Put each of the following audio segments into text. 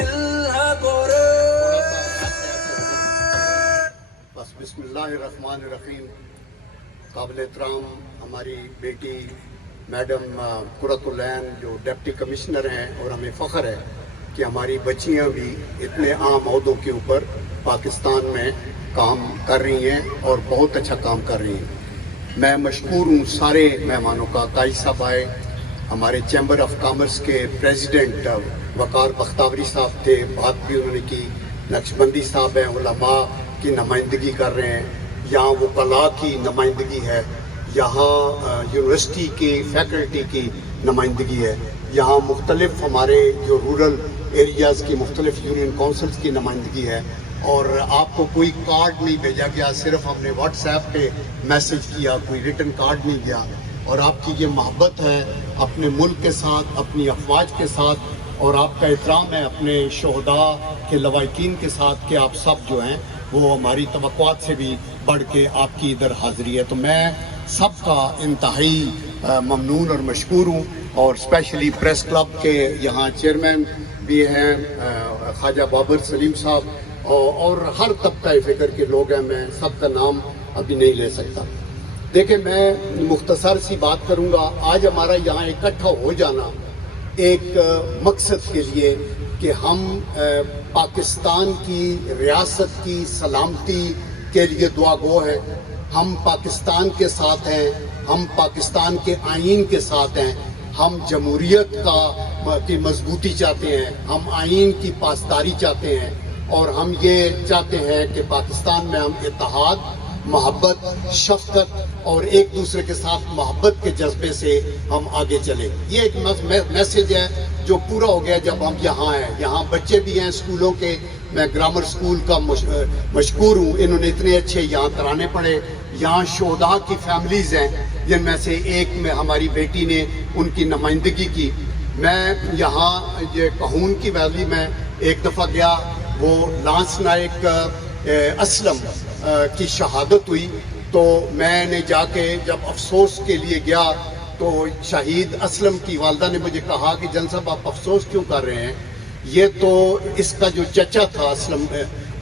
دل ہے گورے. بس بسم اللہ الرحمن الرحیم. قابل احترام ہماری بیٹی میڈم قرۃ العین جو ڈپٹی کمشنر ہیں، اور ہمیں فخر ہے کہ ہماری بچیاں بھی اتنے عام عہدوں کے اوپر پاکستان میں کام کر رہی ہیں اور بہت اچھا کام کر رہی ہیں. میں مشکور ہوں سارے مہمانوں کا. قائد صاحب آئے، ہمارے چیمبر آف کامرس کے پریزیڈنٹ وقار بختاوری صاحب تھے، بات بھی انہوں نے کی. نقشبندی صاحب ہیں، علماء کی نمائندگی کر رہے ہیں. یہاں وکلاء کی نمائندگی ہے، یہاں یونیورسٹی کی فیکلٹی کی نمائندگی ہے، یہاں مختلف ہمارے جو رورل ایریاز کی مختلف یونین کونسلز کی نمائندگی ہے. اور آپ کو کوئی کارڈ نہیں بھیجا گیا، صرف ہم نے واٹس ایپ پہ میسج کیا، کوئی ریٹن کارڈ نہیں گیا. اور آپ کی یہ محبت ہے اپنے ملک کے ساتھ، اپنی افواج کے ساتھ، اور آپ کا احترام ہے اپنے شہداء کے لواحقین کے ساتھ کہ آپ سب جو ہیں وہ ہماری توقعات سے بھی بڑھ کے آپ کی ادھر حاضری ہے. تو میں سب کا انتہائی ممنون اور مشکور ہوں. اور اسپیشلی پریس کلب کے یہاں چیئرمین بھی ہیں خواجہ بابر سلیم صاحب، اور ہر طبقہ فکر کے لوگ ہیں. میں سب کا نام ابھی نہیں لے سکتا. دیکھیں، میں مختصر سی بات کروں گا. آج ہمارا یہاں اکٹھا ہو جانا ایک مقصد کے لیے کہ ہم پاکستان کی ریاست کی سلامتی کے لیے دعا گو ہیں. ہم پاکستان کے ساتھ ہیں، ہم پاکستان کے آئین کے ساتھ ہیں، ہم جمہوریت کی مضبوطی چاہتے ہیں، ہم آئین کی پاسداری چاہتے ہیں، اور ہم یہ چاہتے ہیں کہ پاکستان میں ہم اتحاد، محبت، شفقت اور ایک دوسرے کے ساتھ محبت کے جذبے سے ہم آگے چلیں. یہ ایک میسج ہے جو پورا ہو گیا جب ہم یہاں ہیں. یہاں بچے بھی ہیں اسکولوں کے. میں گرامر اسکول کا مشکور ہوں، انہوں نے اتنے اچھے یہاں ترانے پڑھے. یہاں شہداء کی فیملیز ہیں جن میں سے ایک میں ہماری بیٹی نے ان کی نمائندگی کی. میں یہاں یہ کہون کی ویلی میں ایک دفعہ گیا، وہ لانس نائک اسلم کی شہادت ہوئی، تو میں نے جا کے جب افسوس کے لیے گیا تو شہید اسلم کی والدہ نے مجھے کہا کہ جن صاحب آپ افسوس کیوں کر رہے ہیں؟ یہ تو اس کا جو چچا تھا اسلم،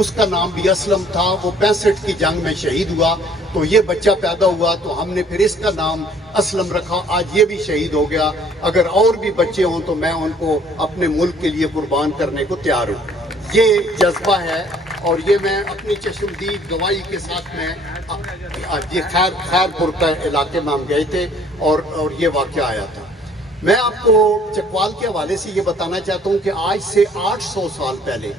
اس کا نام بھی اسلم تھا، وہ 65 کی جنگ میں شہید ہوا، تو یہ بچہ پیدا ہوا تو ہم نے پھر اس کا نام اسلم رکھا. آج یہ بھی شہید ہو گیا. اگر اور بھی بچے ہوں تو میں ان کو اپنے ملک کے لیے قربان کرنے کو تیار ہوں. یہ جذبہ ہے، اور یہ میں اپنی چشمدید گواہی کے ساتھ میں یہ خیر پور کا علاقے میں ہم گئے تھے اور یہ واقعہ آیا تھا. میں آپ کو چکوال کے حوالے سے یہ بتانا چاہتا ہوں کہ آج سے 800 سال پہلے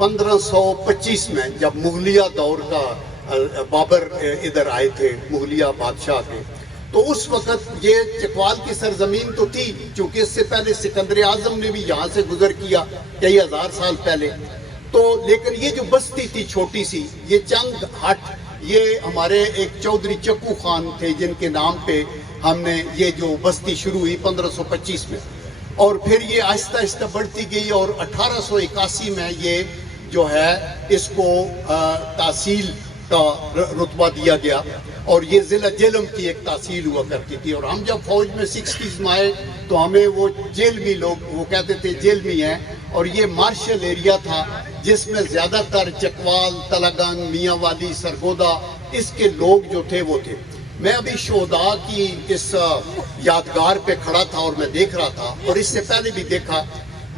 1525 میں جب مغلیہ دور کا بابر ادھر آئے تھے، مغلیہ بادشاہ کے، تو اس وقت یہ چکوال کی سرزمین تو تھی، چونکہ اس سے پہلے سکندر اعظم نے بھی یہاں سے گزر کیا کئی ہزار سال پہلے. تو لیکن یہ جو بستی تھی چھوٹی سی، یہ چنگ ہٹ، یہ ہمارے ایک چودھری چکو خان تھے جن کے نام پہ ہم نے یہ جو بستی شروع ہوئی 1525 میں، اور پھر یہ آہستہ آہستہ بڑھتی گئی، اور 1881 میں یہ جو ہے اس کو تحصیل کا رتبہ دیا گیا، اور یہ ضلع جہلم کی ایک تحصیل ہوا کرتی تھی. اور ہم جب فوج میں 60s میں آئے تو ہمیں وہ جیلمی لوگ وہ کہتے تھے جیلمی ہیں، اور یہ مارشل ایریا تھا جس میں زیادہ تر چکوال، تلگنگ، میاں والی، سرگودا اس کے لوگ جو تھے وہ تھے. میں ابھی شہداء کی اس یادگار پہ کھڑا تھا اور میں دیکھ رہا تھا، اور اس سے پہلے بھی دیکھا.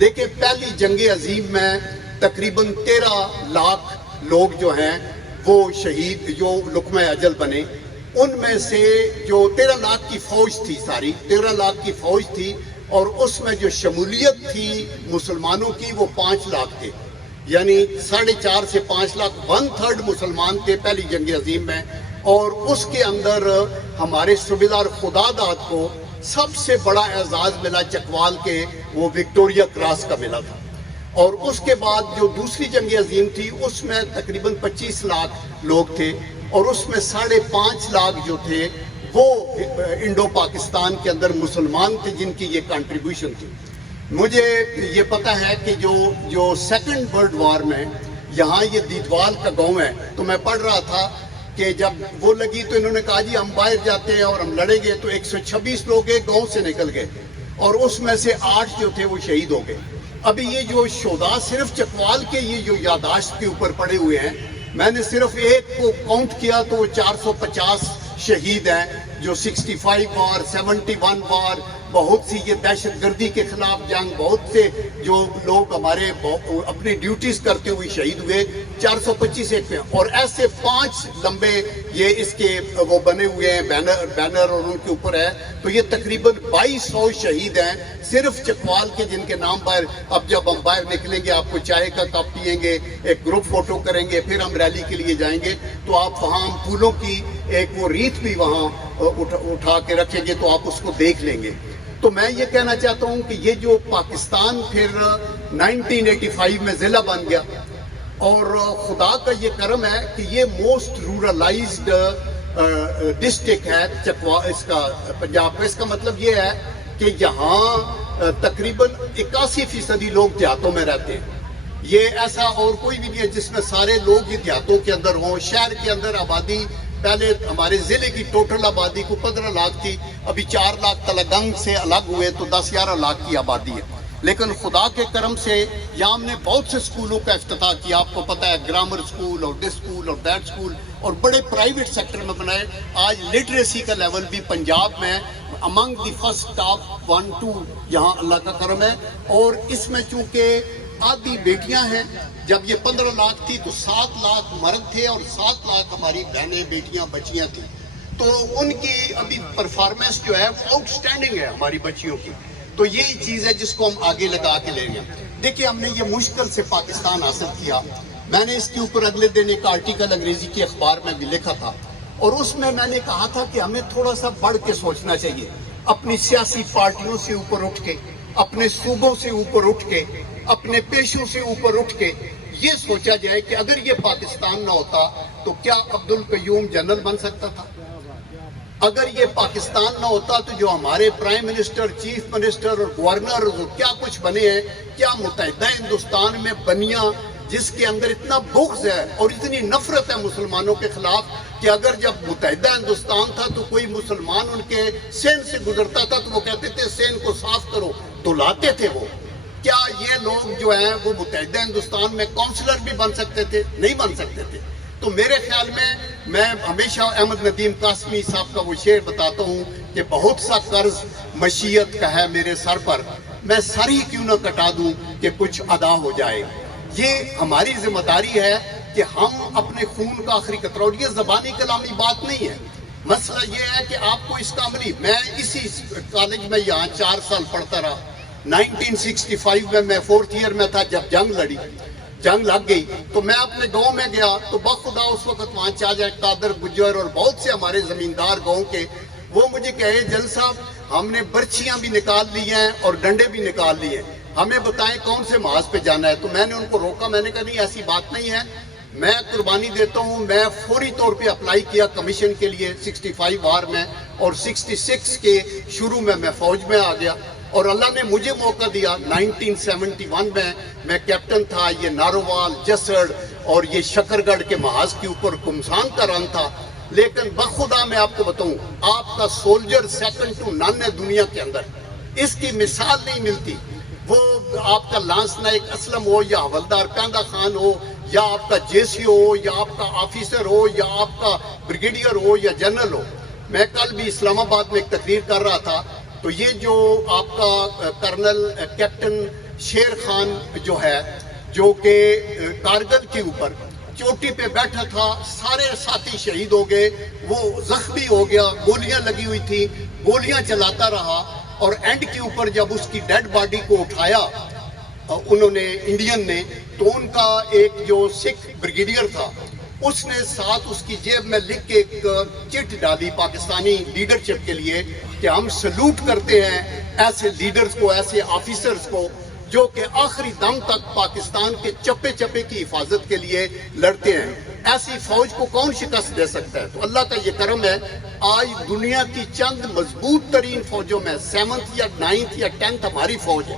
دیکھیں، پہلی جنگ عظیم میں تقریباً 13 لاکھ لوگ جو ہیں وہ شہید جو لقمہ اجل بنے. ان میں سے جو 13 لاکھ کی فوج تھی، ساری 13 لاکھ کی فوج تھی، اور اس میں جو شمولیت تھی مسلمانوں کی وہ 5 لاکھ تھے، یعنی 4.5 سے 5 لاکھ، 1/3 مسلمان تھے پہلی جنگ عظیم میں. اور اس کے اندر ہمارے صوبیدار خداداد کو سب سے بڑا اعزاز ملا چکوال کے، وہ وکٹوریا کراس کا ملا تھا. اور اس کے بعد جو دوسری جنگ عظیم تھی اس میں تقریباً 25 لاکھ لوگ تھے، اور اس میں 5.5 لاکھ جو تھے وہ انڈو پاکستان کے اندر مسلمان تھے جن کی یہ کنٹریبیوشن تھی. مجھے یہ پتہ ہے کہ جو سیکنڈ ورلڈ وار میں یہاں یہ دیدوال کا گاؤں ہے، تو میں پڑھ رہا تھا کہ جب وہ لگی تو انہوں نے کہا جی ہم باہر جاتے ہیں اور ہم لڑیں گے، تو 126 لوگ ایک گاؤں سے نکل گئے، اور اس میں سے 8 جو تھے وہ شہید ہو گئے. ابھی یہ جو شہداء صرف چکوال کے یہ جو یادداشت کے اوپر پڑے ہوئے ہیں، میں نے صرف ایک کو کاؤنٹ کیا تو وہ 450 شہید ہیں، جو 65 وار، 71 وار، بہت سی یہ دہشت گردی کے خلاف جنگ، بہت سے جو لوگ ہمارے اپنی ڈیوٹیز کرتے ہوئے شہید ہوئے، 425 ایک میں، اور ایسے 5 لمبے یہ اس کے وہ بنے ہوئے ہیں بینر اور ان کے اوپر ہے، تو یہ تقریباً 2200 شہید ہیں صرف چکوال کے، جن کے نام پر اب جب ہم باہر نکلیں گے آپ کو چائے کا کپ پیئیں گے، ایک گروپ فوٹو کریں گے، پھر ہم ریلی کے لیے جائیں گے، تو آپ وہاں پھولوں کی ایک وہ ریت بھی وہاں اٹھا کے رکھیں گے تو آپ اس کو دیکھ لیں گے۔ تو میں یہ کہنا چاہتا ہوں کہ یہ جو پاکستان پھر 1985 میں ضلع بن گیا، اور خدا کا یہ کرم ہے کہ یہ موسٹ رورلائزڈ ڈسٹرکٹ ہے اس کا پنجاب کا۔ اس کا مطلب یہ ہے کہ یہاں تقریباً 81% لوگ دیہاتوں میں رہتے ہیں۔ یہ ایسا اور کوئی بھی نہیں ہے جس میں سارے لوگ یہ دیہاتوں کے اندر ہوں۔ شہر کے اندر آبادی پہلے ہمارے ضلع کی ٹوٹل آبادی کو 15 لاکھ تھی، ابھی 4 لاکھ تلگنگ سے الگ ہوئے تو 10-11 لاکھ کی آبادی ہے۔ لیکن خدا کے کرم سے یہاں ہم نے بہت سے سکولوں کا افتتاح کیا، آپ کو پتہ ہے گرامر سکول اور دس سکول اور دیٹ سکول، اور بڑے پرائیویٹ سیکٹر میں بنائے۔ آج لٹریسی کا لیول بھی پنجاب میں امنگ دی فرسٹ ٹاپ 1-2 یہاں اللہ کا کرم ہے۔ اور اس میں چونکہ آدھی بیٹیاں ہیں، جب یہ 15 لاکھ تھی تو 7 لاکھ مرد تھے اور 7 لاکھ ہماری بہنیں بیٹیاں بچیاں تھیں، تو ان کی ابھی پرفارمنس جو ہے وہ آؤٹ سٹینڈنگ ہے ہماری بچیوں کی۔ تو یہی چیز ہے جس کو ہم آگے لگا کے لے گئے۔ دیکھیں ہم نے یہ مشکل سے پاکستان حاصل کیا۔ میں نے اس کے اوپر اگلے دن ایک آرٹیکل انگریزی کے اخبار میں بھی لکھا تھا، اور اس میں میں نے کہا تھا کہ ہمیں تھوڑا سا بڑھ کے سوچنا چاہیے، اپنی سیاسی پارٹیوں سے اوپر اٹھ کے، اپنے صوبوں سے اوپر اٹھ کے، اپنے پیشوں سے اوپر اٹھ کے یہ سوچا جائے کہ اگر یہ پاکستان نہ ہوتا تو کیا عبدالقیوم جنرل بن سکتا تھا؟ اگر یہ پاکستان نہ ہوتا تو جو ہمارے پرائم منسٹر، چیف منسٹر اور گورنر کیا کچھ بنے ہیں، کیا متحدہ ہندوستان میں بنیاں جس کے اندر اتنا بغض ہے اور اتنی نفرت ہے مسلمانوں کے خلاف کہ اگر جب متحدہ ہندوستان تھا تو کوئی مسلمان ان کے سین سے گزرتا تھا تو وہ کہتے تھے سین کو صاف کرو، تو لاتے تھے وہ۔ کیا یہ لوگ جو ہیں وہ متحدہ ہندوستان میں کونسلر بھی بن سکتے تھے؟ نہیں بن سکتے تھے۔ تو میرے خیال میں ہمیشہ احمد ندیم قاسمی صاحب کا وہ شعر بتاتا ہوں کہ بہت سا قرض مشیت کا ہے میرے سر پر، میں سر ہی کیوں نہ کٹا دوں کہ کچھ ادا ہو جائے۔ یہ ہماری ذمہ داری ہے کہ ہم اپنے خون کا آخری قطرہ، اور یہ زبانی کلامی بات نہیں ہے، مسئلہ یہ ہے کہ آپ کو اس کا عملی۔ میں اسی کالج میں یہاں 4 سال پڑھتا رہا، 1965 میں 4th ایئر میں تھا جب جنگ لگ گئی، تو میں اپنے گاؤں میں گیا تو بخدا اس وقت وہاں چاچا قادر گجر اور بہت سے ہمارے زمیندار گاؤں کے، وہ مجھے کہے جل صاحب ہم نے برچیاں بھی نکال لی ہیں اور ڈنڈے بھی نکال لیے ہیں، ہمیں بتائیں کون سے محاذ پہ جانا ہے۔ تو میں نے ان کو روکا، میں نے کہا نہیں ایسی بات نہیں ہے، میں قربانی دیتا ہوں۔ میں فوری طور پہ اپلائی کیا کمیشن کے لیے 65 وار میں، اور 66 کے شروع میں فوج میں آ گیا، اور اللہ نے مجھے موقع دیا 1971 میں کیپٹن تھا۔ یہ نارووال، جسڑ اور یہ شکرگڑھ کے محاذ کے اوپر کمسان کا رن تھا، لیکن بخدا میں آپ کو بتاؤں آپ کا سولجر سیکنڈ ٹو نن ہے دنیا کے اندر، اس کی مثال نہیں ملتی۔ وہ آپ کا لانس نائک اسلم ہو یا حولدار پیندہ خان ہو یا آپ کا جیسی ہو یا آپ کا آفیسر ہو یا آپ کا بریگیڈیئر ہو یا جنرل ہو۔ میں کل بھی اسلام آباد میں ایک تقریر کر رہا تھا، تو یہ جو آپ کا کرنل کیپٹن شیر خان جو ہے، جو کہ کارگل کے اوپر چوٹی پہ بیٹھا تھا، سارے ساتھی شہید ہو گئے، وہ زخمی ہو گیا، گولیاں لگی ہوئی تھی، گولیاں چلاتا رہا، اور اینڈ کے اوپر جب اس کی ڈیڈ باڈی کو اٹھایا انہوں نے انڈین نے، تو ان کا ایک جو سکھ بریگیڈیئر تھا اس نے ساتھ اس کی جیب میں لکھ کے ایک چٹ ڈالی پاکستانی لیڈرشپ کے لیے کہ ہم سلوٹ کرتے ہیں ایسے لیڈرز کو، ایسے آفیسرز کو جو کہ آخری دم تک پاکستان کے چپے چپے کی حفاظت کے لیے لڑتے ہیں۔ ایسی فوج کو کون شکست دے سکتا ہے؟ تو اللہ کا یہ کرم ہے، آج دنیا کی چند مضبوط ترین فوجوں میں 7th یا 9th یا 10th ہماری فوج ہے،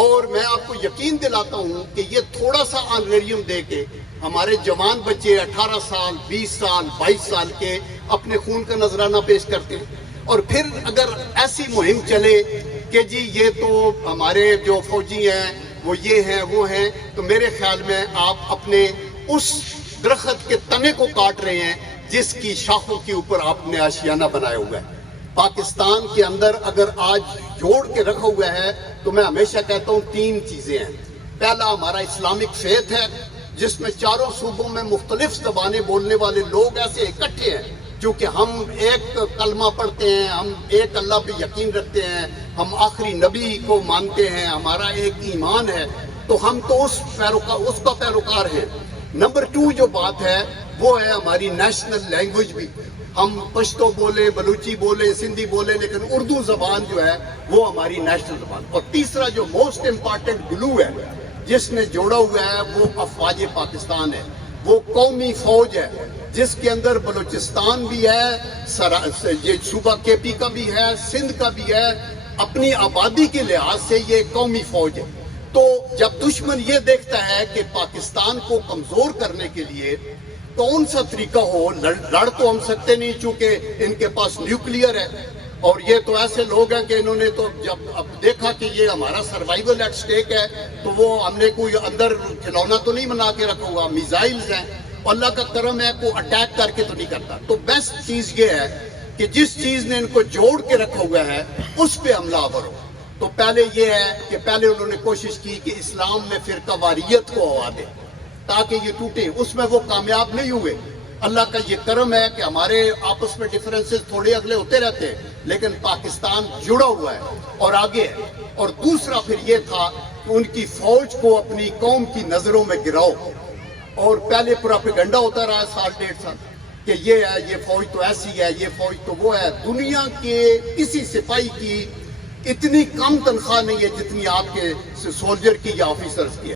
اور میں آپ کو یقین دلاتا ہوں کہ یہ تھوڑا سا آنریریم دے کے ہمارے جوان بچے 18 سال 20 سال 22 سال کے اپنے خون کا نذرانہ پیش کرتے ہیں، اور پھر اگر ایسی مہم چلے کہ جی یہ تو ہمارے جو فوجی ہیں وہ یہ ہیں وہ ہیں، تو میرے خیال میں آپ اپنے اس درخت کے تنے کو کاٹ رہے ہیں جس کی شاخوں کے اوپر آپ نے آشیانہ بنایا ہوا ہے۔ پاکستان کے اندر اگر آج جوڑ کے رکھا ہوا ہے تو میں ہمیشہ کہتا ہوں 3 چیزیں ہیں۔ پہلا ہمارا اسلامک فیتھ ہے، جس میں چاروں صوبوں میں مختلف زبانیں بولنے والے لوگ ایسے اکٹھے ہیں، کیونکہ ہم ایک کلمہ پڑھتے ہیں، ہم ایک اللہ پہ یقین رکھتے ہیں، ہم آخری نبی کو مانتے ہیں، ہمارا ایک ایمان ہے، تو ہم تو اس کا پیروکار ہیں۔ نمبر 2 جو بات ہے وہ ہے ہماری نیشنل لینگویج بھی، ہم پشتو بولے، بلوچی بولے، سندھی بولے، لیکن اردو زبان جو ہے وہ ہماری نیشنل زبان۔ اور تیسرا جو موسٹ امپارٹنٹ گلو ہے جس نے جوڑا ہوا ہے وہ افواج پاکستان ہے، وہ قومی فوج ہے جس کے اندر بلوچستان بھی ہے، یہ صوبہ کے پی کا بھی ہے، سندھ کا بھی ہے، اپنی آبادی کے لحاظ سے یہ قومی فوج ہے۔ تو جب دشمن یہ دیکھتا ہے کہ پاکستان کو کمزور کرنے کے لیے کون سا طریقہ ہو، لڑ تو ہم سکتے نہیں چونکہ ان کے پاس نیوکلیئر ہے، اور یہ تو ایسے لوگ ہیں کہ انہوں نے تو جب اب دیکھا کہ یہ ہمارا سروائیول ایٹ سٹیک ہے تو وہ ہم نے کوئی اندر کھلونا تو نہیں بنا کے رکھا ہوا، میزائلز ہیں، اللہ کا کرم ہے کوئی اٹیک کر کے تو نہیں کرتا۔ تو بیسٹ چیز یہ ہے کہ جس چیز نے ان کو جوڑ کے رکھا ہوا ہے اس پہ حملہ آور ہو۔ تو پہلے یہ ہے کہ پہلے انہوں نے کوشش کی کہ اسلام میں فرقہ واریت کو ہوا دے تاکہ یہ ٹوٹے، اس میں وہ کامیاب نہیں ہوئے۔ اللہ کا یہ کرم ہے کہ ہمارے آپس میں ڈیفرنسز تھوڑے اگلے ہوتے رہتے ہیں، لیکن پاکستان جڑا ہوا ہے اور آگے ہے۔ اور دوسرا پھر یہ تھا کہ ان کی فوج کو اپنی قوم کی نظروں میں گراؤ، اور پہلے پروپیگنڈا ہوتا رہا 1.5 سال کہ یہ ہے، یہ فوج تو ایسی ہے، یہ فوج تو وہ ہے۔ دنیا کے کسی سپاہی کی اتنی کم تنخواہ نہیں ہے جتنی آپ کے سولجر کی یا آفیسرز کی ہے۔